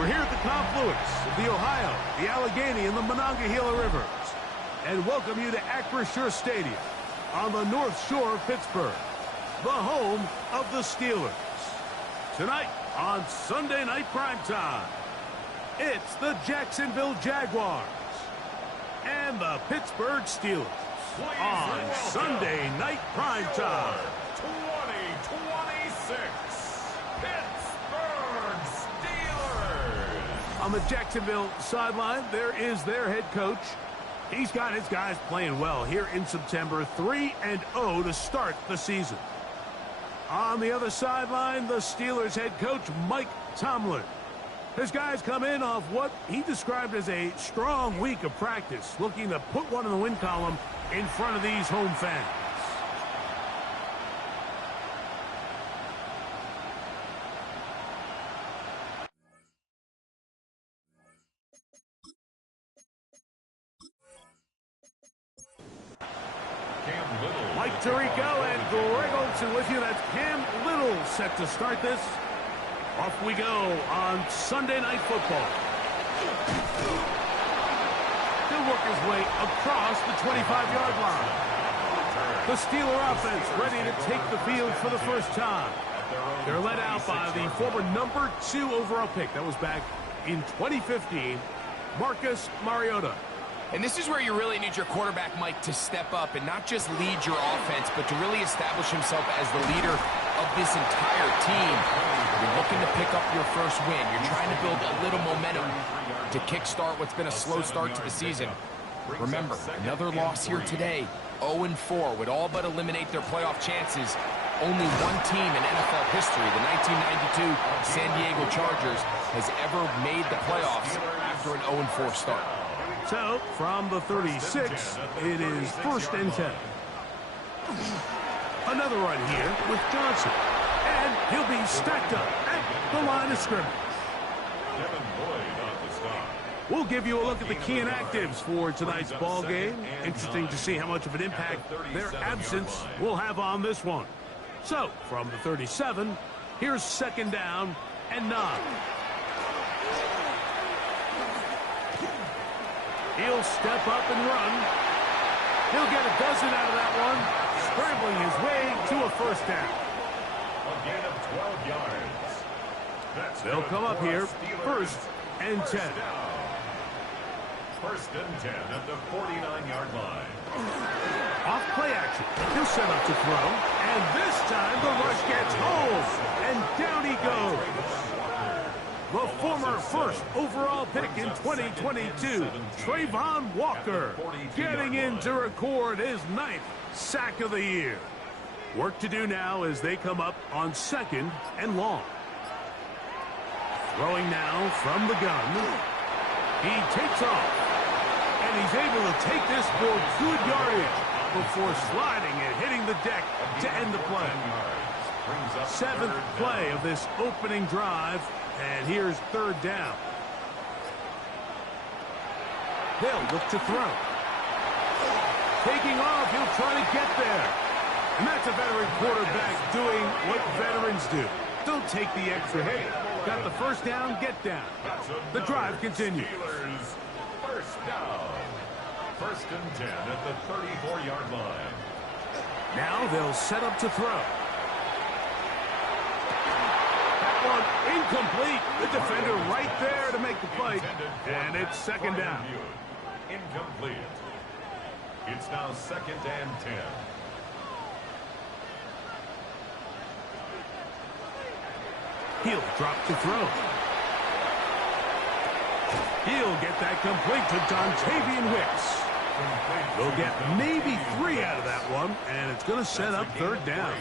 We're here at the confluence of the Ohio, the Allegheny, and the Monongahela Rivers, and welcome you to Acrisure Stadium on the North Shore of Pittsburgh, the home of the Steelers. Tonight on Sunday Night Primetime, it's the Jacksonville Jaguars and the Pittsburgh Steelers on Sunday Night Primetime. 2026 Pittsburgh Steelers. On the Jacksonville sideline, there is their head coach. He's got his guys playing well here in September, 3-0 to start the season. On the other sideline, the Steelers head coach, Mike Tomlin. His guys come in off what he described as a strong week of practice, looking to put one in the win column in front of these home fans. Mike Tirico and Greg Olsen with you. That's Cam Little set to start this. Off we go on Sunday Night Football. He'll work his way across the 25-yard line. The Steeler offense ready to take the field for the first time. They're led out by the former number 2 overall pick. That was back in 2015, Marcus Mariota. And this is where you really need your quarterback, Mike, to step up and not just lead your offense, but to really establish himself as the leader of this entire team. You're looking to pick up your first win. You're trying to build a little momentum to kickstart what's been a slow start to the season. Remember, another loss here today, 0-4, would all but eliminate their playoff chances. Only one team in NFL history, the 1992 San Diego Chargers, has ever made the playoffs after an 0-4 start. So, from the 36, it is 1st and 10. Another run here with Johnson. And he'll be stacked up at the line of scrimmage. We'll give you a look at the key inactives for tonight's ball game. Interesting to see how much of an impact their absence will have on this one. So, from the 37, here's 2nd down and 9. He'll step up and run. He'll get a dozen out of that one, scrambling his way to a 1st down. A gain of 12 yards. They'll come up here, 1st and 10. 1st and 10 at the 49-yard line. Off play action. He'll set up to throw. And this time the rush gets home. And down he goes. The former 1st overall pick in 2022, Trayvon Walker, getting in to record his 9th sack of the year. Work to do now as they come up on 2nd and long. Throwing now from the gun. He takes off. And he's able to take this for good yardage before sliding and hitting the deck to end the play. 7th play of this opening drive. And here's 3rd down. They'll look to throw. Taking off, he'll try to get there. And that's a veteran quarterback doing what veterans do. Don't take the extra hit. Got the 1st down, get down. The drive continues. 1st down. 1st and 10 at the 34-yard line. Now they'll set up to throw. One incomplete. The defender right there to make the play. And it's 2nd down. Incomplete. It's now 2nd and 10. He'll drop to throw. He'll get that complete to Dontavian Wicks. They'll get maybe 3 out of that one, and it's going to set up 3rd down.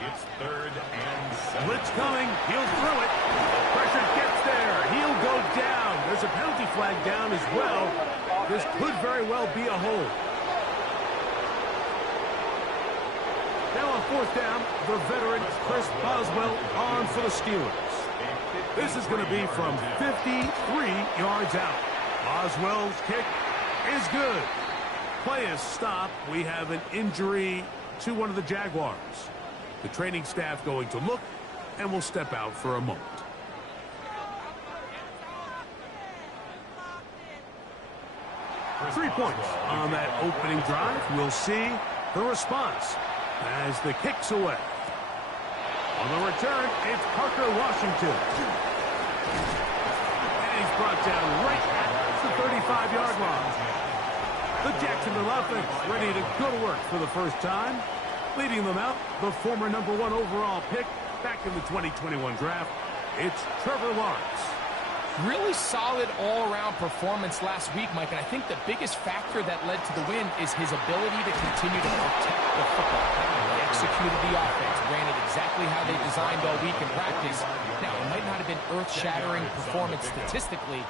It's 3rd and 7. Blitz coming. He'll throw it. Pressure gets there. He'll go down. There's a penalty flag down as well. This could very well be a hold. Now on 4th down, the veteran Chris Boswell on for the Steelers. This is going to be from 53 yards out. Boswell's kick is good. Play is stopped. We have an injury to one of the Jaguars. The training staff going to look, and will step out for a moment. 3 points on that opening drive. We'll see the response as the kick's away. On the return, it's Parker Washington. And he's brought down right at the 35-yard line. The Jacksonville offense ready to go to work for the first time. Leading them out, the former #1 overall pick back in the 2021 draft. It's Trevor Lawrence. Really solid all-around performance last week, Mike, and I think the biggest factor that led to the win is his ability to continue to protect the football. He executed the offense, ran it exactly how they designed all week in practice. Now, it might not have been earth-shattering performance statistically.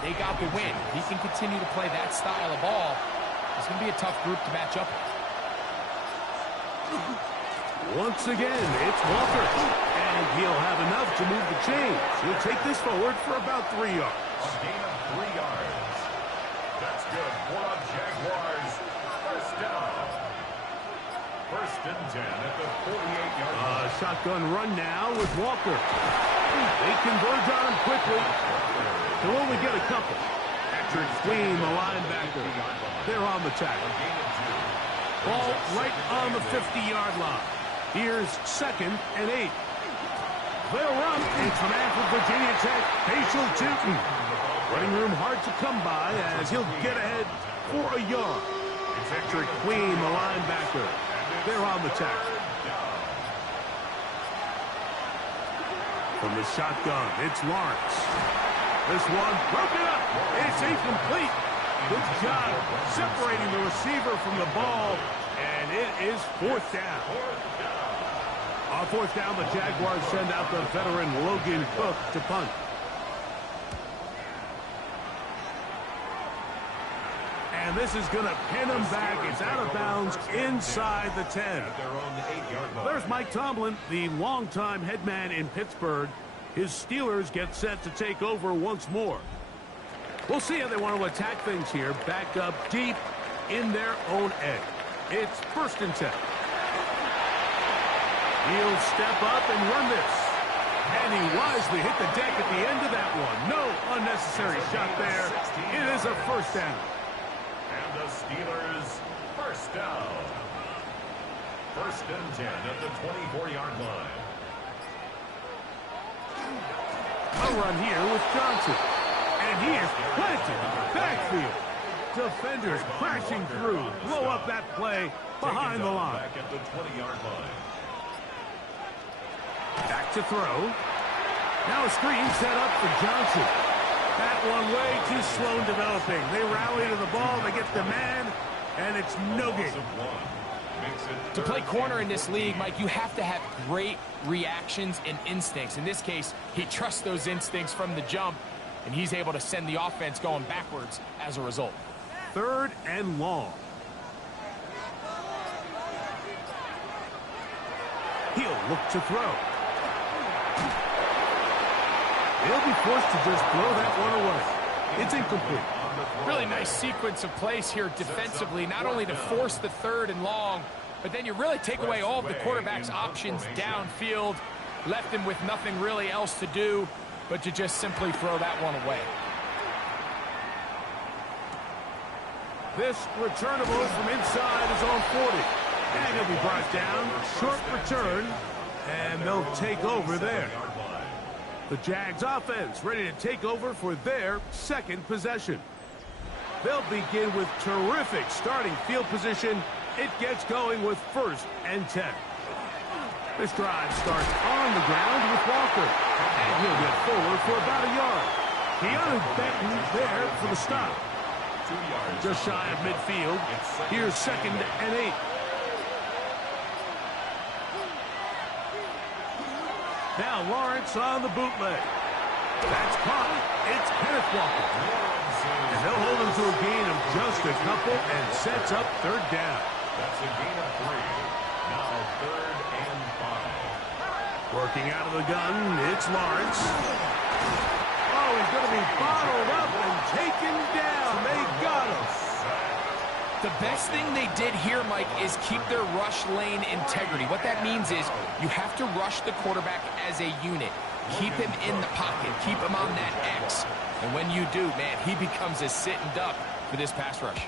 They got the win. If he can continue to play that style of ball, it's going to be a tough group to match up with. Once again, it's Walker. And he'll have enough to move the chains. He'll take this forward for about 3 yards. A gain of 3 yards. That's good for the Jaguars. First down. First and 10 at the 48-yard line. Shotgun run now with Walker. They converge on him quickly. He'll only get a couple. Patrick Queen, the linebacker. They're on the tackle. Ball right on the 50-yard line. Here's 2nd and 8. They'll run. It's the man from Virginia Tech, Facial Tootin. Running room hard to come by as he'll get ahead for a yard. Patrick Queen, the linebacker. They're on the tackle. From the shotgun, it's Lawrence. This one broken up. It's incomplete. Good job separating the receiver from the ball, and it is 4th down. On 4th down, the Jaguars send out the veteran Logan Cook to punt. And this is going to pin him back. It's out of bounds inside the 10. There's Mike Tomlin, the longtime head man in Pittsburgh. His Steelers get set to take over once more. We'll see how they want to attack things here. Back up deep in their own end. It's 1st and 10. He'll step up and run this. And he wisely hit the deck at the end of that one. No unnecessary shot there. It is a 1st down. And the Steelers, 1st down. 1st and 10 at the 24-yard line. A run here with Johnson. And he is planted in the backfield. Defenders crashing through. Blow up that play behind the line. Back at the 20-yard line. Back to throw. Now a screen set up for Johnson. That one way too slow in developing. They rally to the ball, they get the man, and it's no gain. To play corner in this league, Mike, you have to have great reactions and instincts. In this case, he trusts those instincts from the jump, and he's able to send the offense going backwards as a result. 3rd and long. He'll look to throw. He'll be forced to just throw that one away. It's incomplete. Really nice sequence of plays here defensively, not only to force the 3rd and long, but then you really take away all of the quarterback's options downfield, left him with nothing really else to do but to just simply throw that one away. This returnable from inside his own 40. And he'll be brought down. Short return. And they'll take over there. The Jags offense ready to take over for their 2nd possession. They'll begin with terrific starting field position. It gets going with 1st and 10. This drive starts on the ground with Walker. And he'll get forward for about a yard. Keanu Benton there for the stop. 2 yards. Just shy of midfield. Here's 2nd and 8. Now Lawrence on the bootleg. That's caught. It's Kenneth Walker. And they'll hold him to a gain of just a couple and sets up 3rd down. That's a gain of 3. Now 3rd and 5. Working out of the gun, it's Lawrence. Oh, he's going to be bottled up and taken down. They got him. The best thing they did here, Mike, is keep their rush lane integrity. What that means is you have to rush the quarterback as a unit. Keep him in the pocket. Keep him on that X. And when you do, man, he becomes a sitting duck for this pass rush.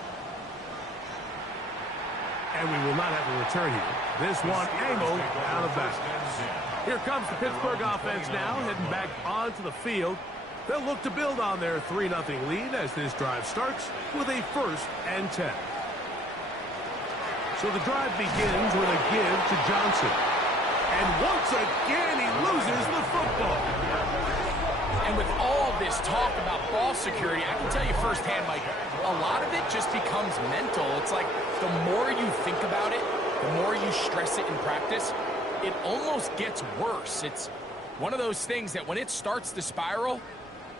And we will not have a return here. This one angled out of bounds. Here comes the Pittsburgh offense now, heading back onto the field. They'll look to build on their 3-0 lead as this drive starts with a 1st and 10. So the drive begins with a give to Johnson. And once again, he loses the football. And with all this talk about ball security, I can tell you firsthand, Mike, a lot of it just becomes mental. It's like the more you think about it, the more you stress it in practice, it almost gets worse. It's one of those things that when it starts to spiral,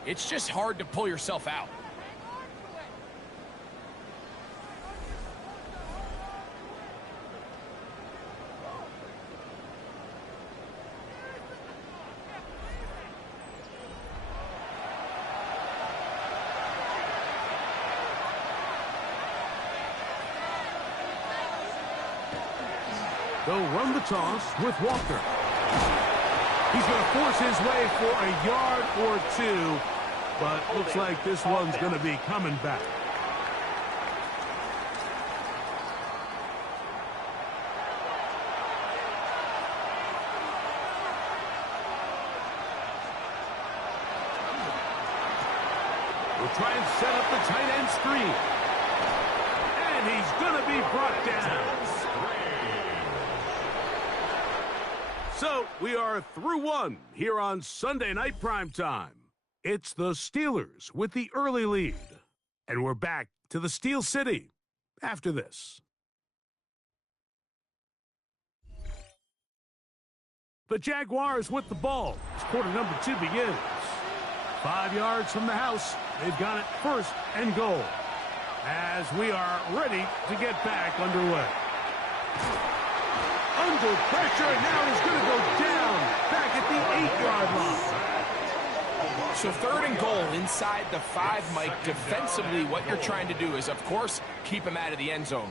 it's just hard to pull yourself out. They'll run the toss with Walker. He's going to force his way for a yard or 2, but looks like this one's going to be coming back. We'll try and set up the tight end screen. And he's going to be brought down. So, we are through one here on Sunday Night Primetime. It's the Steelers with the early lead. And we're back to the Steel City after this. The Jaguars with the ball as quarter number 2 begins. 5 yards from the house. They've got it 1st and goal. As we are ready to get back underway. Under pressure, and now he's going to go down back at the 8-yard line. So 3rd and goal inside the 5, Mike. Defensively, what you're trying to do is, of course, keep him out of the end zone.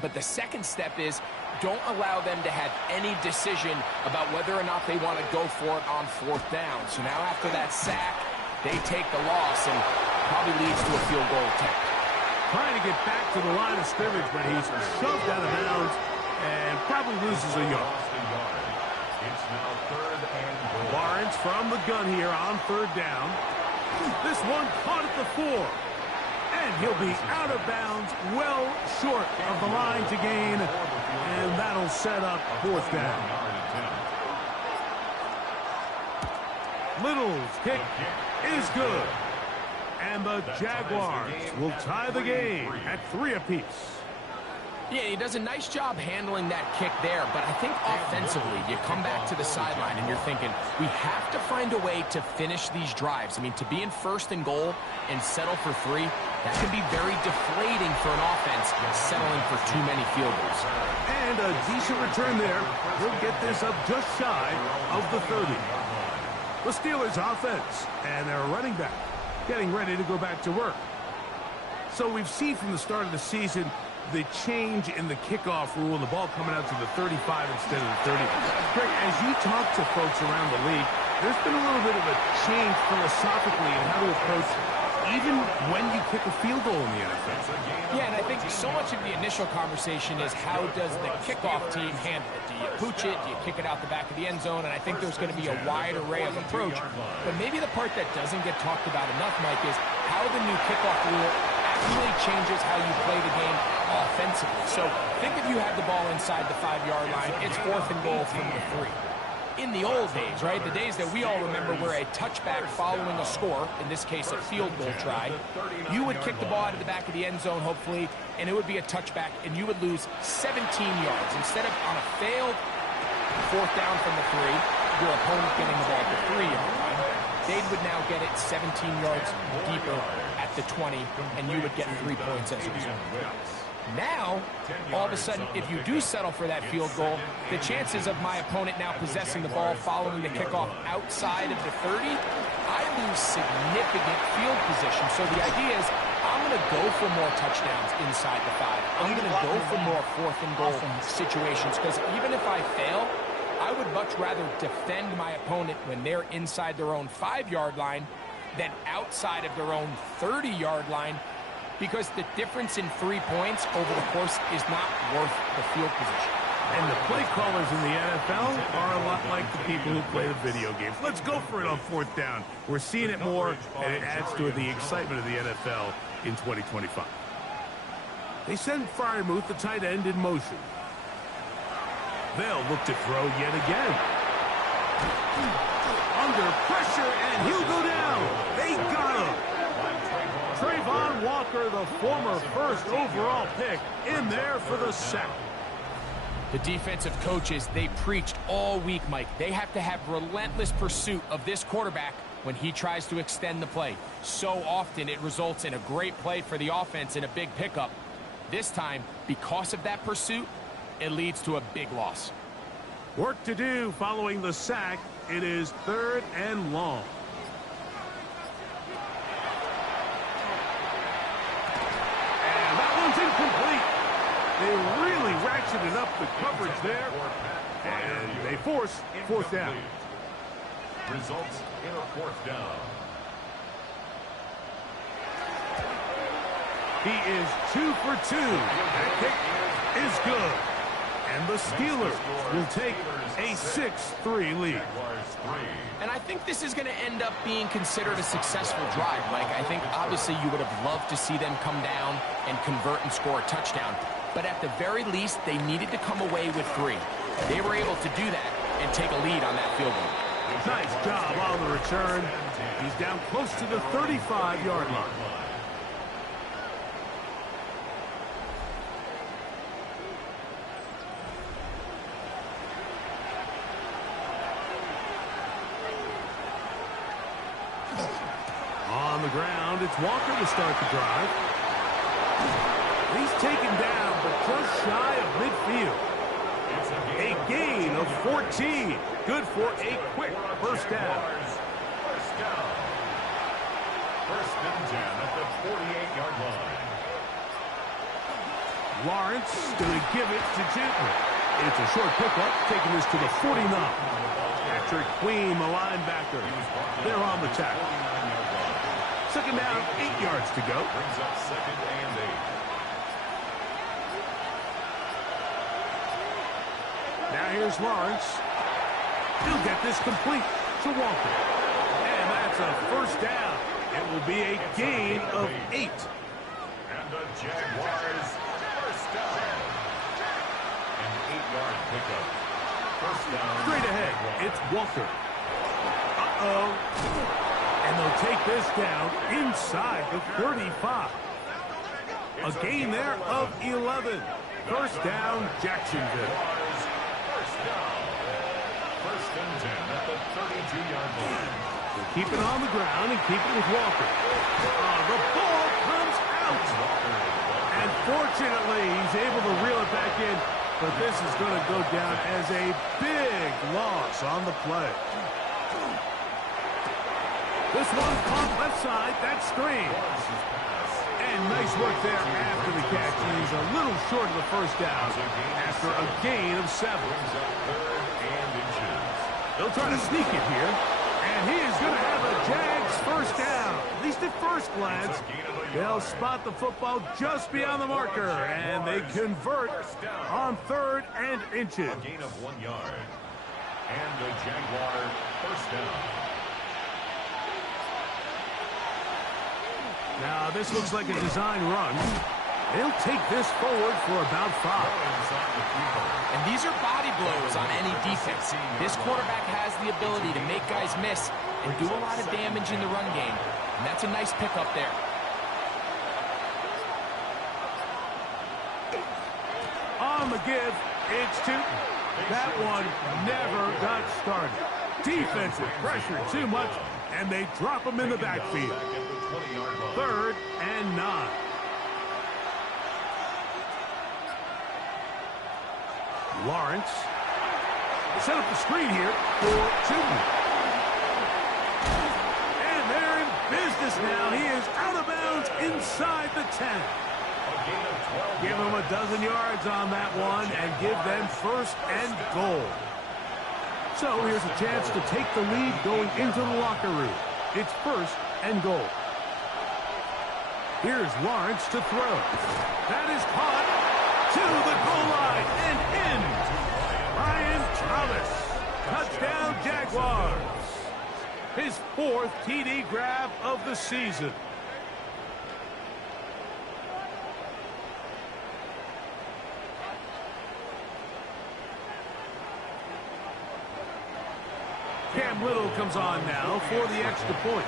But the second step is don't allow them to have any decision about whether or not they want to go for it on 4th down. So now after that sack, they take the loss and probably leads to a field goal attempt. Trying to get back to the line of scrimmage, but he's shoved out of bounds and probably loses a yard. It's now 3rd and goal. Lawrence from the gun here on 3rd down. This one caught at the 4. And he'll be out of bounds, well short of the line to gain. And that'll set up 4th down. Little's kick is good. And the Jaguars will tie the game at 3 apiece. Yeah, he does a nice job handling that kick there, but I think offensively, you come back to the sideline and you're thinking, we have to find a way to finish these drives. I mean, to be in 1st and goal and settle for 3, that can be very deflating for an offense settling for too many field goals. And a decent return there. He'll get this up just shy of the 30. The Steelers offense and their running back getting ready to go back to work. So we've seen from the start of the season the change in the kickoff rule and the ball coming out to the 35 instead of the 30. Greg, as you talk to folks around the league, there's been a little bit of a change philosophically in how to approach even when you kick a field goal in the NFL. Yeah, and I think so much of the initial conversation is how does the kickoff team handle it? Do you pooch it? Do you kick it out the back of the end zone? And I think there's going to be a wide array of approach. But maybe the part that doesn't get talked about enough, Mike, is how the new kickoff rule actually changes how you play the game offensively. So think if you have the ball inside the 5-yard line, it's 4th and goal from the 3. In the old days, right, the days that we all remember were a touchback following a score, in this case a field goal try, you would kick the ball out of the back of the end zone, hopefully, and it would be a touchback, and you would lose 17 yards. Instead of on a failed 4th down from the 3, your opponent getting the ball at the 3-yard line, they would now get it 17 yards deeper at the 20, and you would get 3 points as a result. Now, all of a sudden, if you do settle for that field goal, the chances of my opponent now possessing the ball following the kickoff outside of the 30, I lose significant field position. So the idea is I'm going to go for more touchdowns inside the 5. I'm going to go for more 4th and goal situations because even if I fail, I would much rather defend my opponent when they're inside their own 5-yard line than outside of their own 30-yard line. because the difference in 3 points over the course is not worth the field position. And the play callers in the NFL are a lot like the people who play the video games. Let's go for it on 4th down. We're seeing it more, and it adds to the excitement of the NFL in 2025. They send Freiermuth, the tight end, in motion. They'll look to throw yet again. Under pressure, and he'll go down. They got him. Trayvon Walker, the former first overall pick, in there for the sack. The defensive coaches, they preached all week, Mike. They have to have relentless pursuit of this quarterback when he tries to extend the play. So often it results in a great play for the offense and a big pickup. This time, because of that pursuit, it leads to a big loss. Work to do following the sack. It is 3rd and long. And that one's incomplete. They really ratcheted up the coverage there, and they force 4th down. Results in a 4th down. He is 2 for 2. That kick is good. And the Steelers will take a 6-3 lead. And I think this is going to end up being considered a successful drive, Mike. I think obviously you would have loved to see them come down and convert and score a touchdown. But at the very least, they needed to come away with 3. They were able to do that and take a lead on that field goal. Nice job on the return. He's down close to the 35-yard line. On the ground, it's Walker to start the drive. He's taken down, but just shy of midfield. A gain of 14. Good for a quick first down. First and 10 at the 48-yard line. Lawrence going to give it to Gentry. It's a short pickup, taking this to the 49. Patrick Queen, the linebacker. They're on the tackle. 2nd down, 8 yards to go. Brings up 2nd and 8. Now here's Lawrence. He'll get this complete to Walker. And that's a first down. It will be a gain of 8. And the Jaguars first down. An 8-yard pickup. First down. Straight ahead, it's Walker. Uh-oh. And they'll take this down inside the 35. A gain there of 11. First down, Jacksonville. First down. First and 10 at the 32-yard line. They'll keep it on the ground and keep it with Walker. The ball comes out. And fortunately, he's able to reel it back in. But this is going to go down as a big loss on the play. This one caught left side. That's screen. And nice work there after the catch. And he's a little short of the first down after a gain of 7. They'll try to sneak it here. And he is going to have a Jags first down. At least at first glance. They'll spot the football just beyond the marker. And they convert on 3rd and inches. A gain of 1 yard. And the Jaguar first down. Now, this looks like a design run. They'll take this forward for about 5. And these are body blows on any defense. This quarterback has the ability to make guys miss and do a lot of damage in the run game. And that's a nice pickup there. On the give, it's Tootin. That one never got started. Defensive pressure too much, and they drop him in the backfield. 3rd and 9. Lawrence. Set up the screen here for Tootin. And they're in business now. He is out of bounds inside the 10. Give them a dozen yards on that one and give them first and goal. So here's a chance to take the lead going into the locker room. It's first and goal. Here's Lawrence to throw. That is caught to the goal line and in. Ryan Thomas. Touchdown, Jaguars. His 4th TD grab of the season. Cam Little comes on now for the extra point.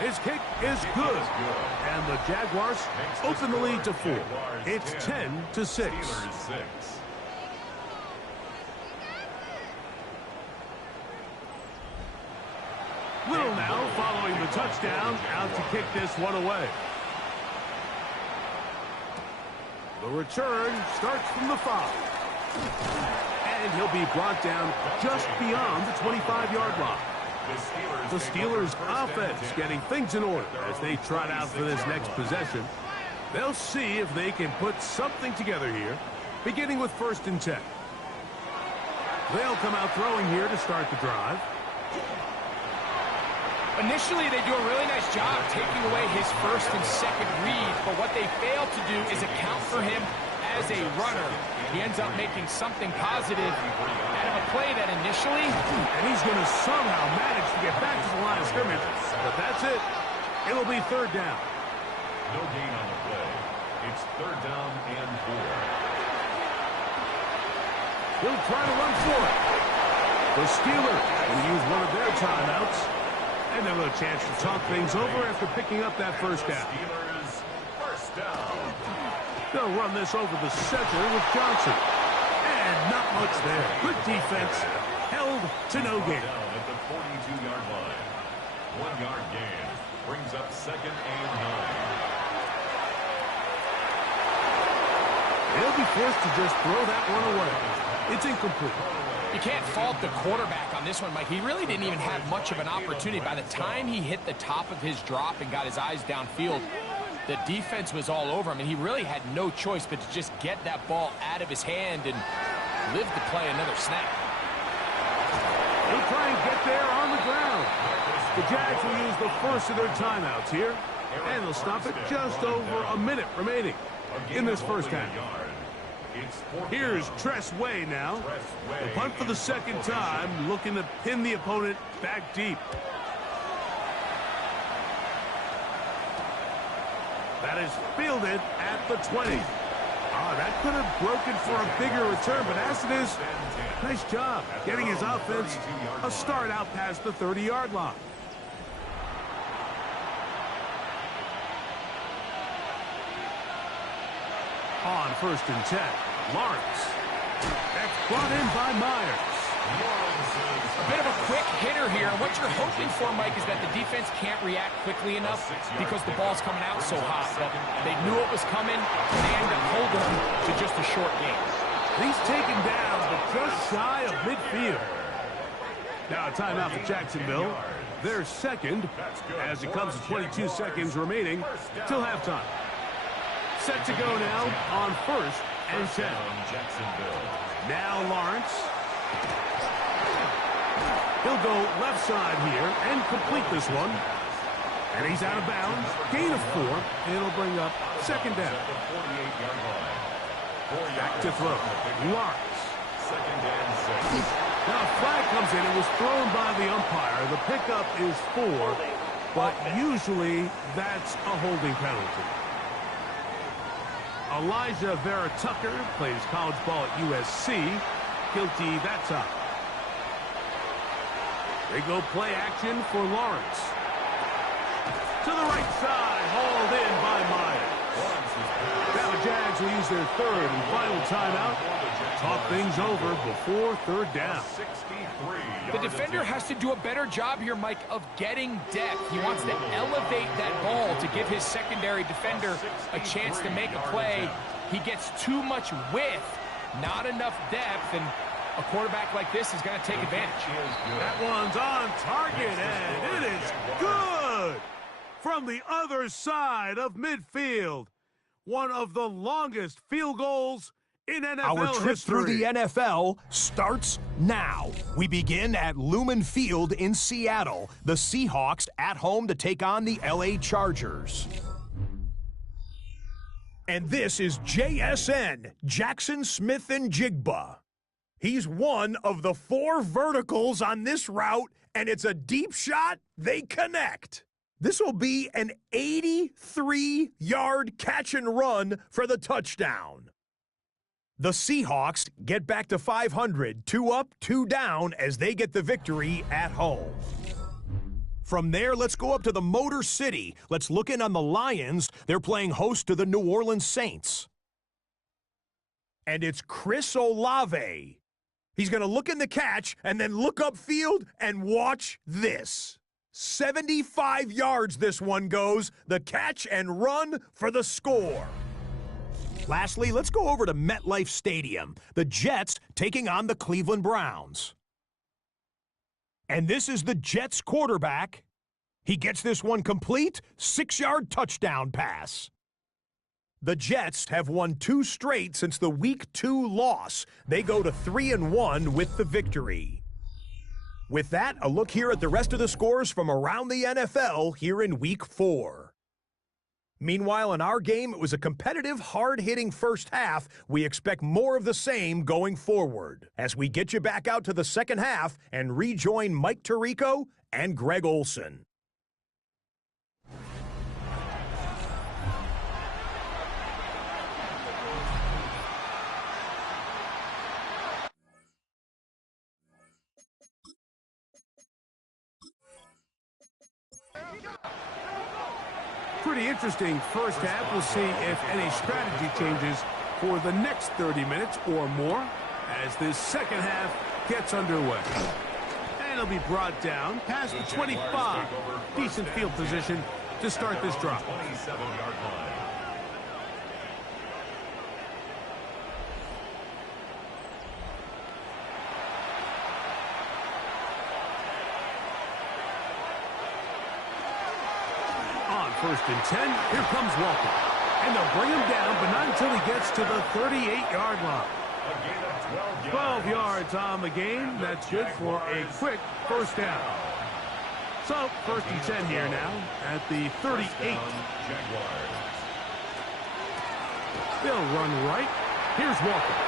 His kick is good. And the Jaguars open the lead to 4. It's 10-6. Little now following the touchdown, out to kick this one away. The return starts from the 5. And he'll be brought down just beyond the 25-yard line. The Steelers' offense getting things in order as they trot out for this next possession. They'll see if they can put something together here, beginning with 1st and 10. They'll come out throwing here to start the drive. Initially, they do a really nice job taking away his 1st and 2nd read, but what they fail to do is account for him as a runner. He ends up making something positive out of a play that initially... And he's going to somehow manage to get back to the line of scrimmage, but that's it. It'll be 3rd down. No gain on the play. It's 3rd down and 4. He'll try to run for it. The Steelers will use one of their timeouts. And they'll have a chance to talk things over after picking up that 1st down. Steelers, 1st down. They'll run this over the center with Johnson. And not much there. Good defense. Held to no gain. Down at the 42-yard line. 1-yard gain. Brings up 2nd and 9. They'll be forced to just throw that one away. It's incomplete. You can't fault the quarterback on this one, Mike. He really didn't even have much of an opportunity. By the time he hit the top of his drop and got his eyes downfield, the defense was all over him, and he really had no choice but to just get that ball out of his hand and live to play another snap. They'll try and get there on the ground. The Jags will use the 1st of their timeouts here, and they'll stop it just over a minute remaining in this 1st half. Here's Tress Way now. The punt for the 2nd time, looking to pin the opponent back deep. That is fielded at the 20. That could have broken for a bigger return, but as it is, nice job getting his offense a start out past the 30-yard line. On 1st and 10, Lawrence. That's brought in by Myers. A bit of a quick hitter here. What you're hoping for, Mike, is that the defense can't react quickly enough because the ball's coming out so hot. But they knew it was coming, and they end up holding him to just a short game. He's taken down, but just shy of midfield. Now a timeout for Jacksonville. Their 2nd, as it comes to 22 seconds remaining till halftime. Set to go now on 1st and 10. Now Lawrence. He'll go left side here and complete this one. And he's out of bounds. Gain of 4. It'll bring up 2nd down. Back to throw. Lawrence. 2nd and 6. Now a flag comes in. It was thrown by the umpire. The pickup is 4, but usually that's a holding penalty. Elijah Vera Tucker plays college ball at USC. Guilty that time. They go play action for Lawrence. To the right side, hauled in by Myers. Now the Jags will use their 3rd and final timeout. Talk things over before 3rd down. The defender has to do a better job here, Mike, of getting depth. He wants to elevate that ball to give his secondary defender a chance to make a play. He gets too much width, not enough depth, and a quarterback like this is going to take advantage. That one's on target, and it is good from the other side of midfield. One of the longest field goals In NFL Our trip through the history. NFL starts now. We begin at Lumen Field in Seattle. The Seahawks at home to take on the LA Chargers. And this is JSN, Jackson Smith and Jigba. He's one of the 4 verticals on this route, and it's a deep shot. They connect. This will be an 83-yard catch and run for the touchdown. The Seahawks get back to 500, 2 up, 2 down as they get the victory at home. From there, let's go up to the Motor City. Let's look in on the Lions. They're playing host to the New Orleans Saints. And it's Chris Olave. He's going to look in the catch and then look upfield and watch this. 75 yards this one goes. The catch and run for the score. Lastly, let's go over to MetLife Stadium. The Jets taking on the Cleveland Browns. And this is the Jets quarterback. He gets this one complete, 6-yard touchdown pass. The Jets have won 2 straight since the Week 2 loss. They go to 3-1 with the victory. With that, a look here at the rest of the scores from around the NFL here in Week 4. Meanwhile, in our game, it was a competitive, hard-hitting first half. We expect more of the same going forward as we get you back out to the second half and rejoin Mike Tirico and Greg Olson. Pretty interesting first half. We'll see if any strategy changes for the next 30 minutes or more as this second half gets underway. And it'll be brought down past the 25. Decent field position to start this drive. 27-yard line. First and 10, here comes Walker. And they'll bring him down, but not until he gets to the 38-yard line. A gain of 12 yards on the game. That's good for a quick first down. So, first and 10 here now at the 38. Jaguars. They'll run right. Here's Walker.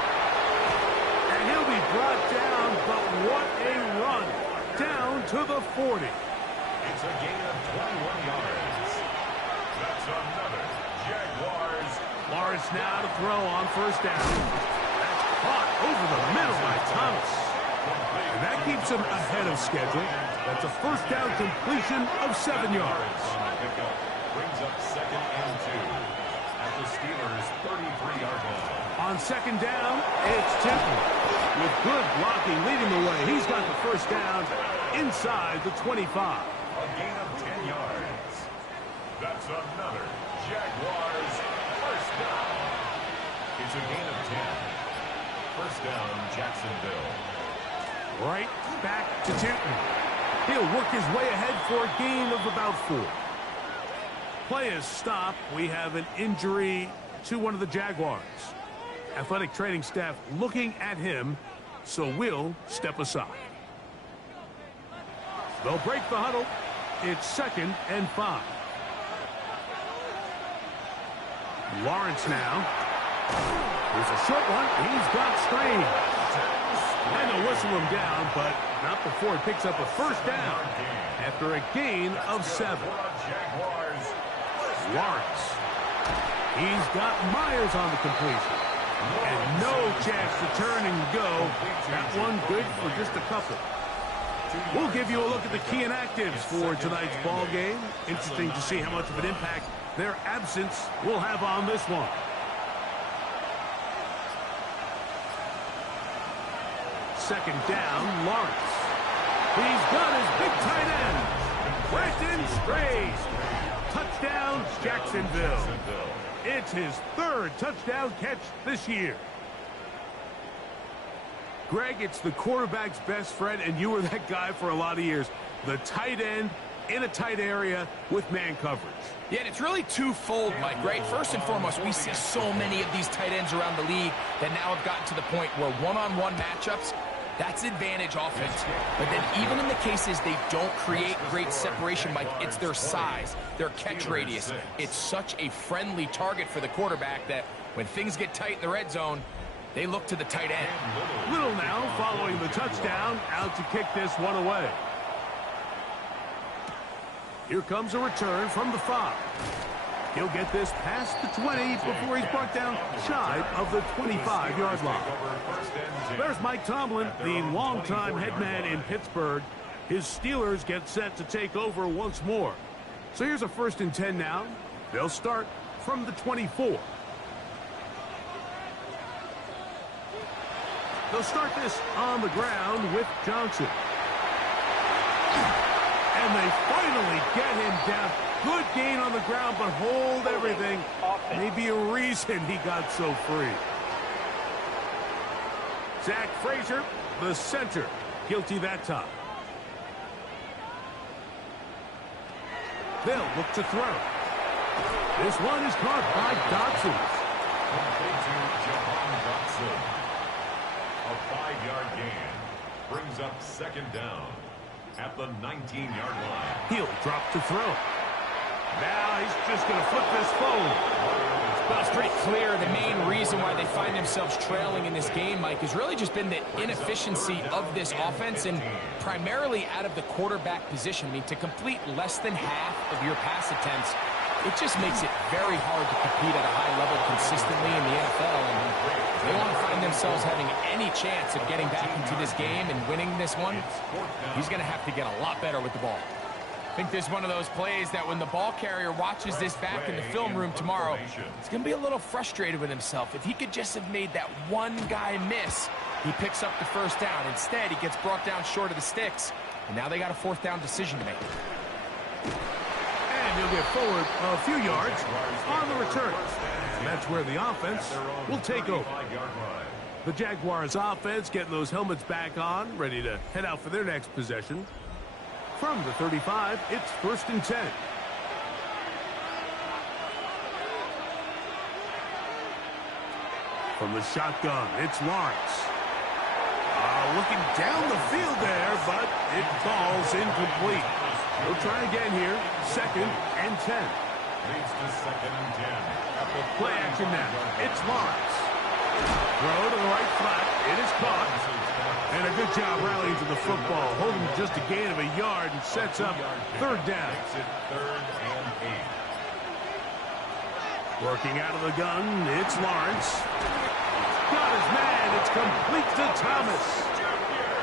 And he'll be brought down, but what a run. Down to the 40. It's a gain of 21 yards. That's another Jaguars. Lawrence now to throw on first down. That's caught over the middle by Thomas. And that keeps him ahead of schedule. That's a first down completion of 7 yards. Brings up second and 2 at the Steelers' 33-yard line. On second down, it's Temple. With good blocking leading the way, he's got the first down inside the 25. A gain of 10 yards. That's another Jaguars first down. It's a gain of 10. First down, Jacksonville. Right back to Tipton. He'll work his way ahead for a gain of about 4. Play is stopped. We have an injury to one of the Jaguars. Athletic training staff looking at him, so we'll step aside. They'll break the huddle. It's second and 5. Lawrence now. Here's a short one. He's got strain. And they'll whistle him down, but not before he picks up a first down after a gain of 7. Lawrence. He's got Myers on the completion. And no chance to turn and go. That one good for just a couple. We'll give you a look at the key inactives for tonight's ball game. Interesting to see how much of an impact their absence will have on this one. Second down, Lawrence. He's got his big tight end. Brandon Stray. Touchdown, Jacksonville. It's his 3rd touchdown catch this year. Greg, it's the quarterback's best friend, and you were that guy for a lot of years. The tight end in a tight area with man coverage. Yeah, and it's really twofold, Mike, right? First and foremost, we see so many of these tight ends around the league that now have gotten to the point where one-on-one matchups, that's advantage offense. But then even in the cases they don't create great separation, Mike, it's their size, their catch radius. It's such a friendly target for the quarterback that when things get tight in the red zone, they look to the tight end. Little now following the touchdown, out to kick this one away. Here comes a return from the 5. He'll get this past the 20 before he's brought down shy of the 25-yard line. There's Mike Tomlin, the longtime head man in Pittsburgh. His Steelers get set to take over once more. So here's a 1st and 10 now. They'll start from the 24. They'll start this on the ground with Johnson. And they finally get him down. Good gain on the ground, but hold everything. Maybe a reason he got so free. Zach Frazier, the center, guilty that time. They'll look to throw. This one is caught by Dotson. A 5-yard gain brings up 2nd down at the 19-yard line. He'll drop to throw. Now he's just going to flip this forward. Well, it's pretty clear the main reason why they find themselves trailing in this game, Mike, has really just been the inefficiency of this offense and primarily out of the quarterback position. I mean, to complete less than half of your pass attempts, it just makes it very hard to compete at a high level consistently in the NFL. And they want to find themselves having any chance of getting back into this game and winning this one. He's going to have to get a lot better with the ball. I think this is one of those plays that when the ball carrier watches this back in the film room tomorrow, he's going to be a little frustrated with himself. If he could just have made that one guy miss, he picks up the 1st down. Instead, he gets brought down short of the sticks, and now they got a 4th down decision to make. And he'll get forward a few yards on the return. And that's where the offense will take over. The Jaguars offense getting those helmets back on, ready to head out for their next possession. From the 35, it's 1st and 10. From the shotgun, it's Lawrence. Looking down the field there, but it falls incomplete. He'll try again here. 2nd and 10. Leads to 2nd and 10. Play action now. It's Lawrence. Throw to the right flat. It is caught. And a good job rallying to the football. Holding just a gain of a yard and sets up 3rd down. Makes it 3rd and 8. Working out of the gun, it's Lawrence. Got his man. It's complete to Thomas.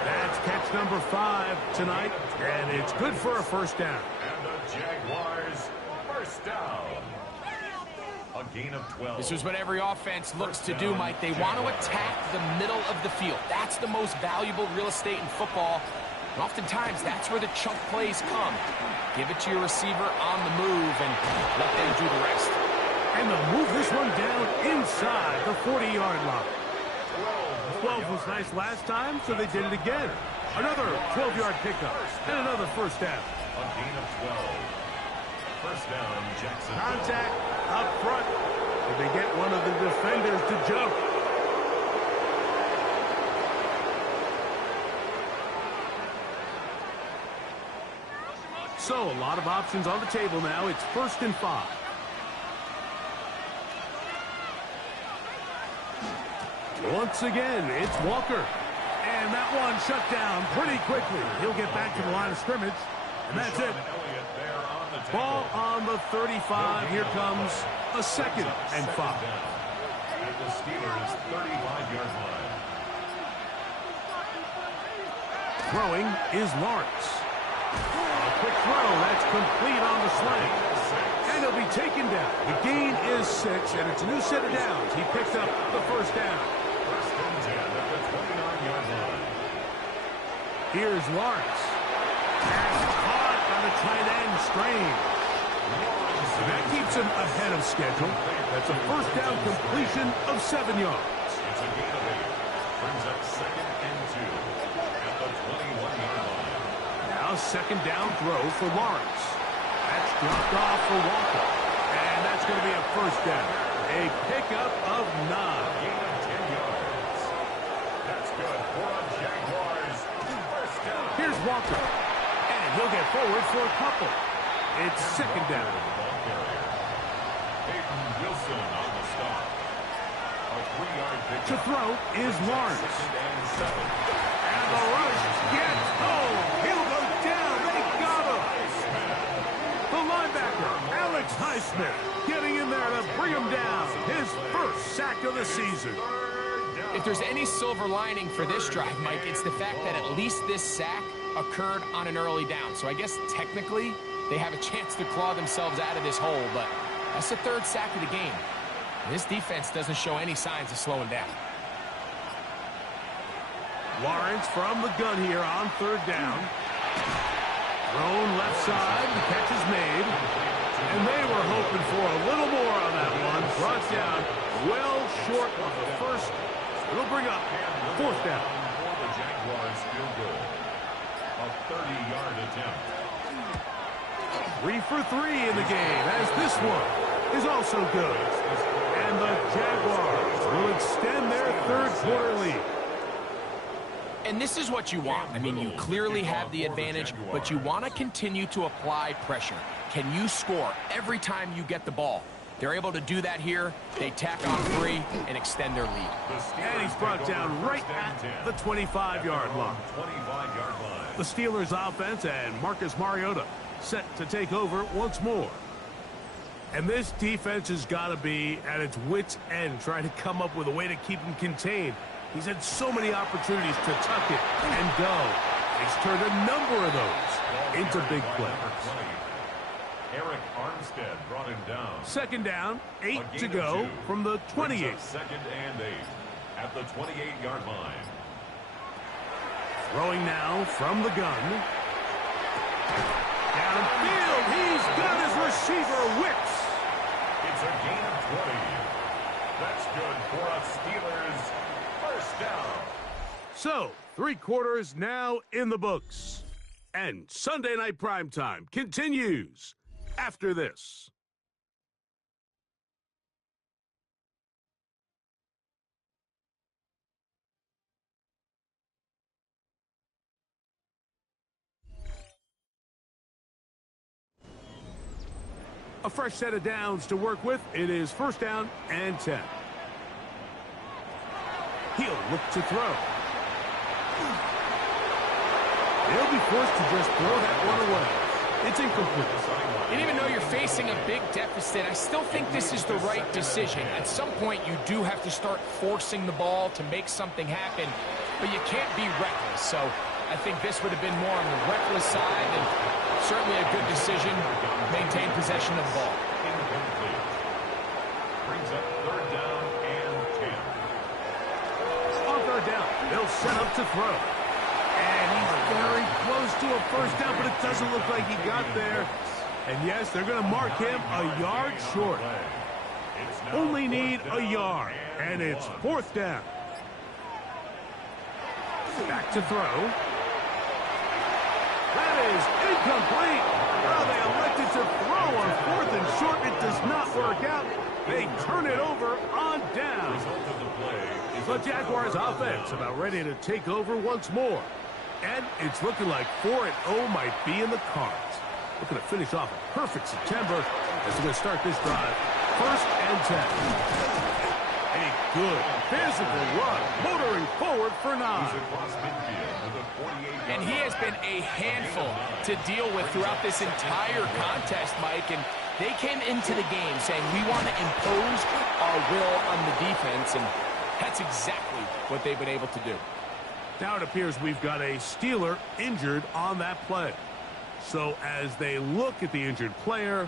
That's catch number 5 tonight, and it's good for a 1st down. And the Jaguars 1st down. A gain of 12. This is what every offense looks to do, Mike. They want to attack the middle of the field. That's the most valuable real estate in football. And oftentimes, that's where the chunk plays come. Give it to your receiver on the move and let them do the rest. And they'll move this one down inside the 40-yard line. 12 was nice last time, so they did it again. Another 12-yard pickup and another 1st down. A gain of 12. 1st down, Jackson. Contact up front. Did they get one of the defenders to jump? So a lot of options on the table now. It's 1st and 5. Once again, it's Walker. And that one shut down pretty quickly. He'll get back to the line of scrimmage. And that's it. Ball on the 35. Here comes a 2nd and 5. At the Steelers' 35-yard line. Throwing is Lawrence. A quick throw. That's complete on the slant. And he'll be taken down. The gain is 6, and it's a new set of downs. He picked up the 1st down. 1st and 10 at the 29-yard line. Here's Lawrence. Pass caught on the tight end strain. That keeps him ahead of schedule. That's a 1st down completion of 7 yards. It's a gain of 8. Brings up 2nd and 2 at the 21-yard line. Now second down throw for Lawrence. That's dropped off for Walker. And that's going to be a first down. A pickup of 9. Gain of 10 yards. That's good for a Jaguars first down. Here's Walker. And he'll get forward for a couple. It's second down. Peyton Wilson on the stop. A 3-yard pickup. To throw is Lawrence. And 7. And the rush gets home. He'll go down. They got him. The linebacker, Alex Highsmith, getting in there to bring him down. His first sack of the season. If there's any silver lining for this drive, Mike, it's the fact that at least this sack occurred on an early down. So I guess technically they have a chance to claw themselves out of this hole, but that's the third sack of the game. This defense doesn't show any signs of slowing down. Lawrence from the gun here on third down. Thrown left side. The catch is made. And they were hoping for a little more on that one. Brought down well short of the first. It'll bring up fourth down. For the Jaguars field goal. A 30-yard attempt. 3 for 3 in the game, as this one is also good. And the Jaguars will extend their third quarter lead. And this is what you want. I mean, you clearly have the advantage, but you want to continue to apply pressure. Can you score every time you get the ball? They're able to do that here. They tack on 3 and extend their lead. And he's brought down right at the 25-yard line. 25-yard line. The Steelers offense and Marcus Mariota set to take over once more. And this defense has got to be at its wits' end, trying to come up with a way to keep him contained. He's had so many opportunities to tuck it and go. He's turned a number of those into big plays. Eric Armstead brought him down. Second down, 8 to go from the 28. Second and 8 at the 28-yard line. Throwing now from the gun. Downfield, he's got his receiver, Wicks. It's a gain of 20. That's good for a Steelers first down. So, 3 quarters now in the books. And Sunday Night Primetime continues after this. A fresh set of downs to work with. It is first down and 10. He'll look to throw. They'll be forced to just throw that one away. It's incomplete. And even though you're facing a big deficit, I still think this is the right decision. At some point, you do have to start forcing the ball to make something happen, but you can't be reckless. So I think this would have been more on the reckless side, and certainly a good decision. Maintain possession of the ball. Brings up third down and 10. On third down, they'll set up to throw. And he's very close to a first down, but it doesn't look like he got there. And yes, they're going to mark him a yard short. Only need a yard, and it's fourth down. Back to throw. That is incomplete. Well, they elected to throw on fourth and short. It does not work out. They turn it over on down. The Jaguars offense about ready to take over once more. And it's looking like 4-0 might be in the cards. Looking to finish off a perfect September as they're going to start this drive. First and 10. A good physical run, motoring forward for 9. And he has been a handful to deal with throughout this entire contest, Mike. And they came into the game saying, we want to impose our will on the defense. And that's exactly what they've been able to do. Now it appears we've got a Steeler injured on that play. So as they look at the injured player,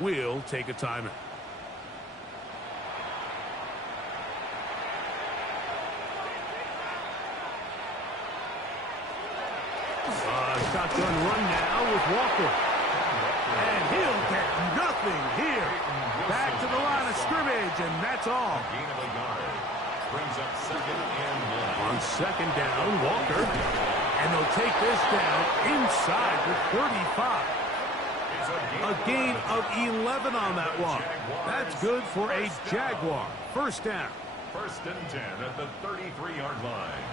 we'll take a timeout. Shotgun run now with Walker. And he'll get nothing here. Back to the line of scrimmage, and that's all. Gain of a yard. Brings up second and 1. On second down, Walker. And they'll take this down inside the 35. A gain of 11 on that one. That's good for a Jaguar. First down. First and 10 at the 33-yard line.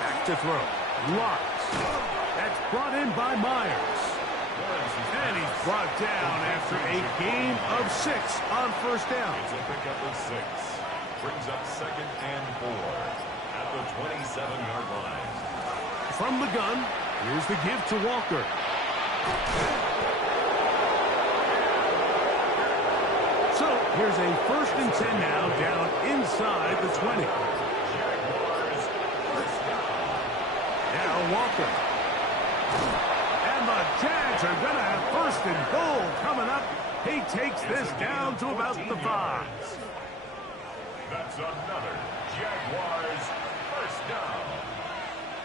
Back to throw. Locks. That's brought in by Myers. And he's brought down after a gain of 6 on first down. It's a pickup of 6. Brings up second and 4 at the 27-yard line. From the gun, here's the give to Walker. So here's a first and 10 now down inside the 20. Jaguars first down. Now Walker. And the Jags are going to have first and goal coming up. He takes this down to about the 5. That's another Jaguars first down.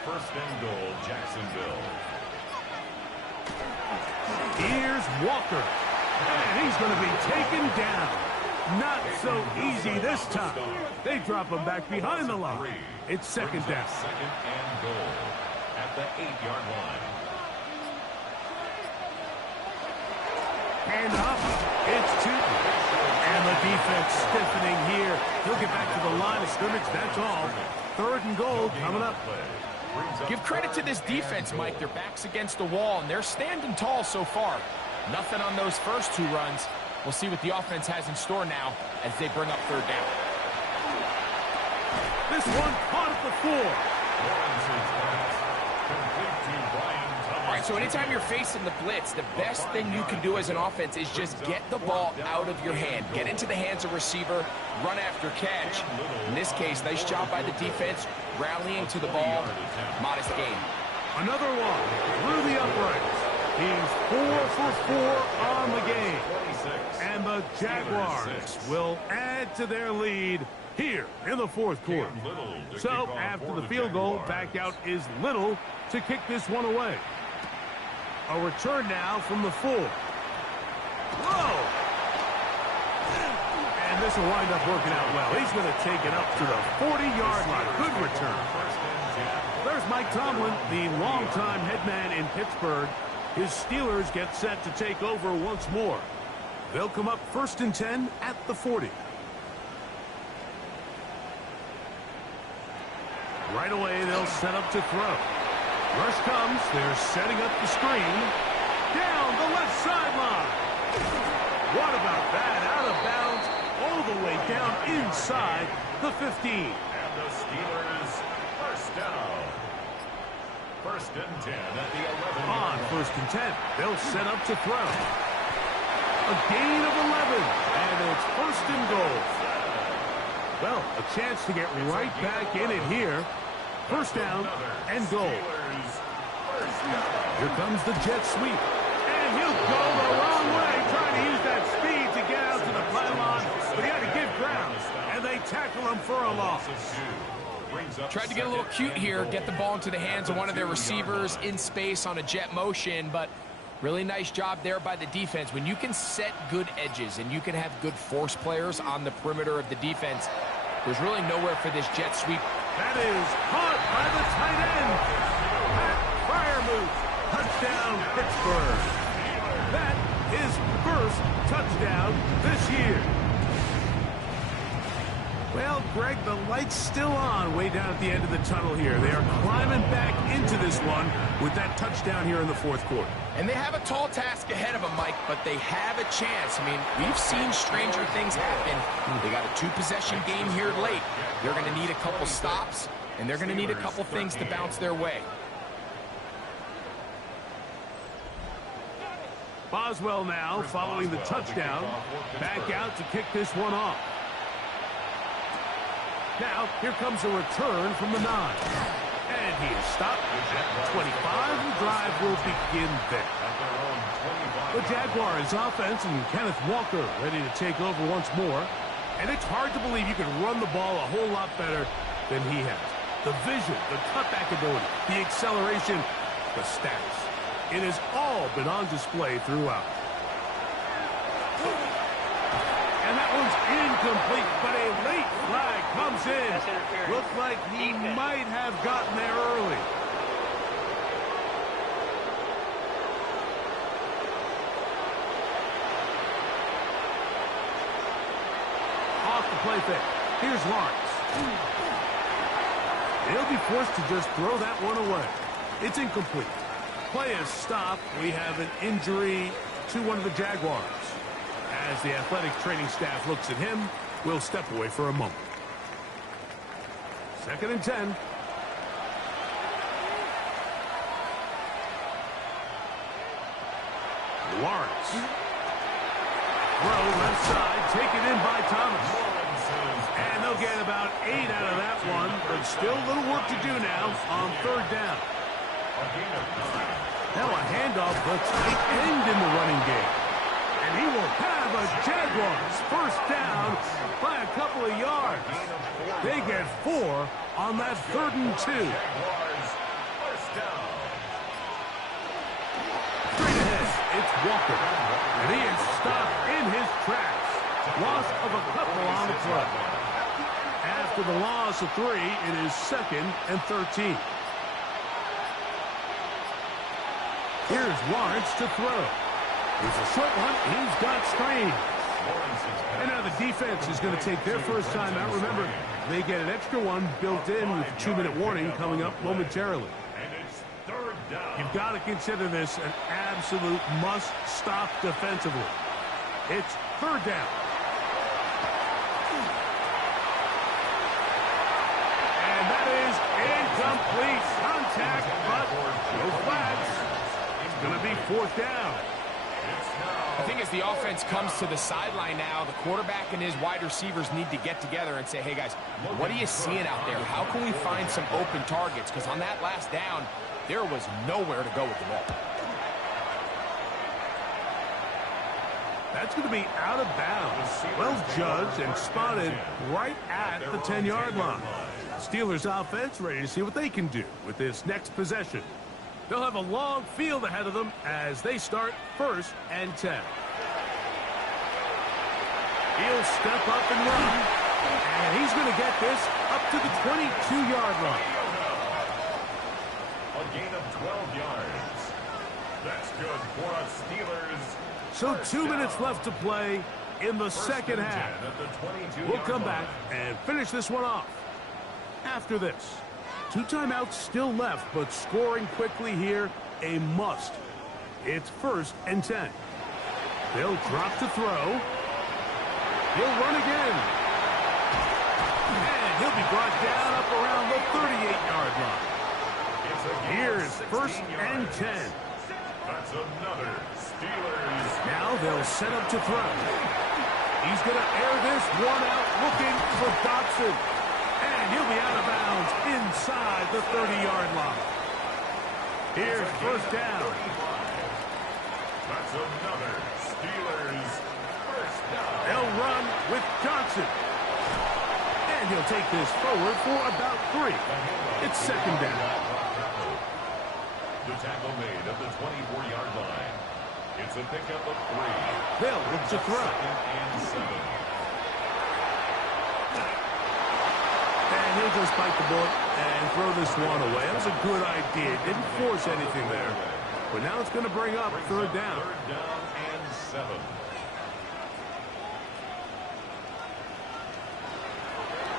First and goal, Jacksonville. Here's Walker. And he's going to be taken down. Not so easy this time. They drop him back behind the line. It's second down. Second and goal at the 8-yard line. And up. It's 2. And the defense stiffening here. He'll get back to the line of scrimmage. That's all. Third and goal coming up. Give credit to this defense, Mike. Their back's against the wall, and they're standing tall so far. Nothing on those first 2 runs. We'll see what the offense has in store now as they bring up third down. This one caught at the 4. All right, so anytime you're facing the blitz, the best thing you can do as an offense is just get the ball out of your hand. Get into the hands of receiver, run after catch. In this case, nice job by the defense, rallying to the ball. Modest gain. Another one through the uprights. He's 4 for 4 on the game. And the Jaguars will add to their lead here in the fourth quarter. So after the field goal, back out is Little to kick this one away. A return now from the 4. Whoa! And this will wind up working out well. He's going to take it up to the 40-yard line. Good return. There's Mike Tomlin, the longtime head man in Pittsburgh. His Steelers get set to take over once more. They'll come up first and 10 at the 40. Right away, they'll set up to throw. Rush comes. They're setting up the screen. Down the left sideline. What about that? Out of bounds all the way down inside the 15. And the Steelers first down. First and 10 at the 11. On first and 10, they'll set up to throw. A gain of 11, and it's first and goal. Well, a chance to get right back in it here. First down and goal. Here comes the jet sweep. And he'll go the wrong way, trying to use that speed to get out to the pylon. But he had to give ground, and they tackle him for a loss. Tried to get a little cute here, get the ball into the hands of one of their receivers in space on a jet motion, but really nice job there by the defense. When you can set good edges and you can have good force players on the perimeter of the defense, there's really nowhere for this jet sweep. That is caught by the tight end. Pat Fryermuth, touchdown Pittsburgh. That is first touchdown this year. Well, Greg, the light's still on way down at the end of the tunnel here. They are climbing back into this one with that touchdown here in the fourth quarter. And they have a tall task ahead of them, Mike, but they have a chance. I mean, we've seen stranger things happen. They got a 2-possession game here late. They're going to need a couple stops, and they're going to need a couple things to bounce their way. Boswell now, following the touchdown, back out to kick this one off. Now, here comes a return from the 9. And he is stopped. 25, the drive will begin there. The Jaguars offense and Kenneth Walker ready to take over once more. And it's hard to believe you can run the ball a whole lot better than he has. The vision, the cutback ability, the acceleration, the stats. It has all been on display throughout. And that one's incomplete, but a late flag comes in. Looks like he might have gotten there early. Off the play fake. Here's Lawrence. He'll be forced to just throw that one away. It's incomplete. Play is stopped. We have an injury to one of the Jaguars. As the athletic training staff looks at him, we'll step away for a moment. 2nd and 10. Lawrence. Throw left side, taken in by Thomas. And they'll get about 8 out of that one, but still a little work to do now on 3rd down. Now a handoff, the tight end in the running game. And he will have a Jaguars 1st down by a couple of yards. They get 4 on that 3rd and 2. Straight ahead, it's Walker. And he is stopped in his tracks. Loss of a couple on the play. After the loss of 3, it is 2nd and 13. Here's Lawrence to throw. Here's a short one. He's got screen. And now the defense is going to take their first time out. Remember, they get an extra one built in with 2-minute warning coming up momentarily. You've got to consider this an absolute must-stop defensively. It's 3rd down. And that is incomplete. Contact, but no flags. It's going to be 4th down. I think as the offense comes to the sideline now, the quarterback and his wide receivers need to get together and say, hey, guys, what are you seeing out there? How can we find some open targets? Because on that last down, there was nowhere to go with the ball. That's going to be out of bounds. Well judged and spotted right at the 10-yard line. Steelers offense ready to see what they can do with this next possession. They'll have a long field ahead of them as they start 1st and 10. He'll step up and run. And he's going to get this up to the 22-yard line. A gain of 12 yards. That's good for us Steelers. So 2 minutes left to play in the 2nd half. We'll come back and finish this one off. After this, 2 timeouts still left, but scoring quickly here, a must. It's 1st and 10. They'll drop to throw. He'll run again. And he'll be brought down up around the 38-yard line. Here's 1st and 10. That's another Steelers. Now they'll set up to throw. He's going to air this one out looking for Dotson. And he'll be out of bounds inside the 30-yard line. Here's 1st down. That's another Steelers 1st down. They'll run with Johnson. And he'll take this forward for about 3. It's 2nd down. The tackle made at the 24-yard line. It's a pickup of 3. They'll look to throw. 2nd and 7. And he'll just bite the bullet and throw this one away. That was a good idea. Didn't force anything there. But now it's going to bring up 3rd down. 3rd down and 7.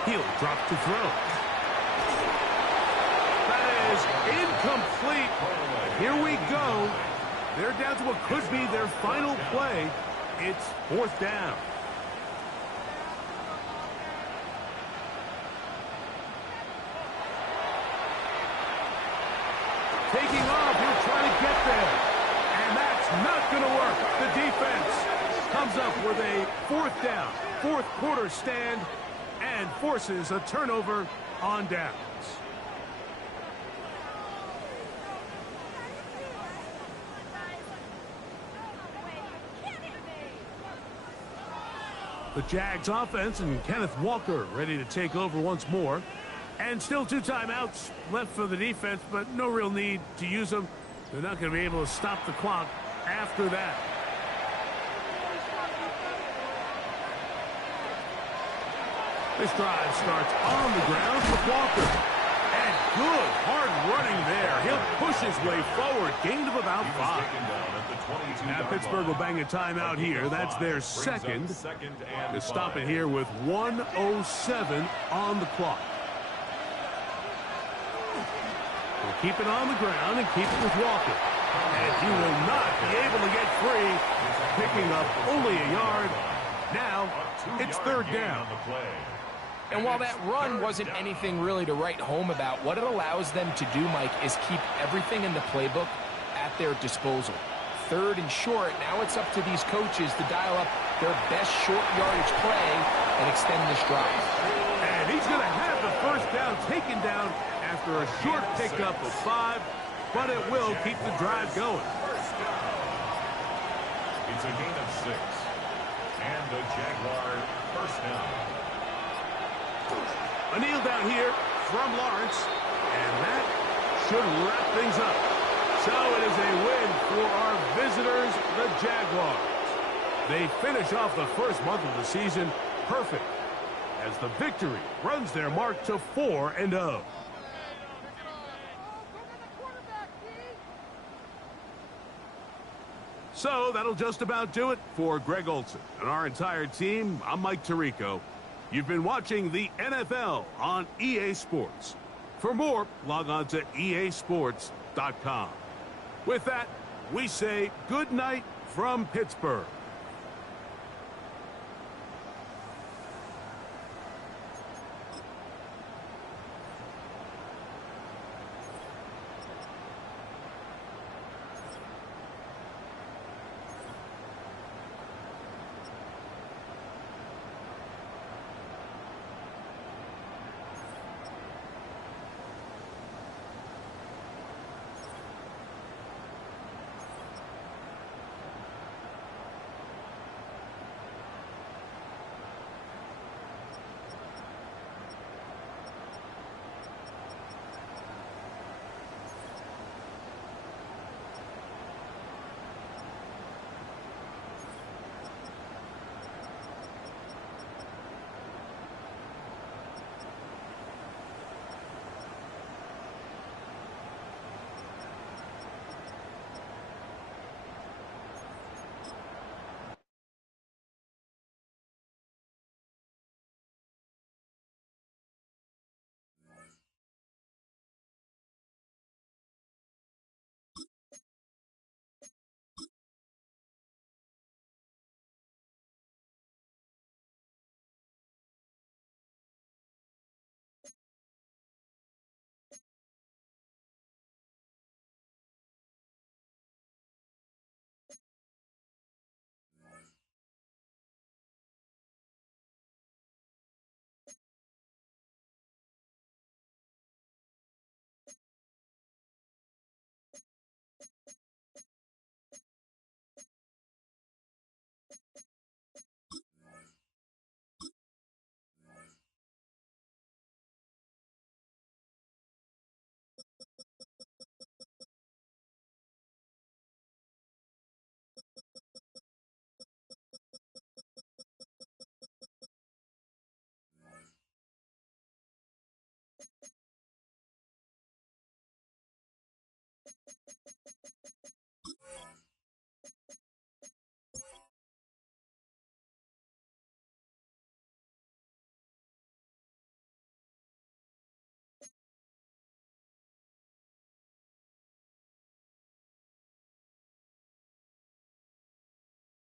He'll drop to throw. That is incomplete. Here we go. They're down to what could be their final play. It's 4th down. Taking off, he'll try to get there. And that's not going to work. The defense comes up with a 4th down, 4th quarter stand, and forces a turnover on downs. The Jags offense and Kenneth Walker ready to take over once more. And still 2 timeouts left for the defense, but no real need to use them. They're not going to be able to stop the clock after that. This drive starts on the ground with Walker. And good hard running there. He'll push his way forward. Gain of about 5. Now Pittsburgh will bang a timeout here. That's their second. To stop it here with 1:07 on the clock. We'll keep it on the ground and keep it with Walker. And he will not be able to get free, picking up only a yard. Now it's third down. And while that run wasn't anything really to write home about, what it allows them to do, Mike, is keep everything in the playbook at their disposal. Third and short, now it's up to these coaches to dial up their best short yardage play and extend this drive. And he's going to have the first down taken down after a short pickup of 5, but it will keep the drive going. It's a gain of 6. And the Jaguar first down. A kneel down here from Lawrence, and that should wrap things up. So it is a win for our visitors, the Jaguars. They finish off the first month of the season perfect, as the victory runs their mark to 4-0. So that'll just about do it for Greg Olson and our entire team. I'm Mike Tirico. You've been watching the NFL on EA Sports. For more, log on to easports.com. With that, we say good night from Pittsburgh.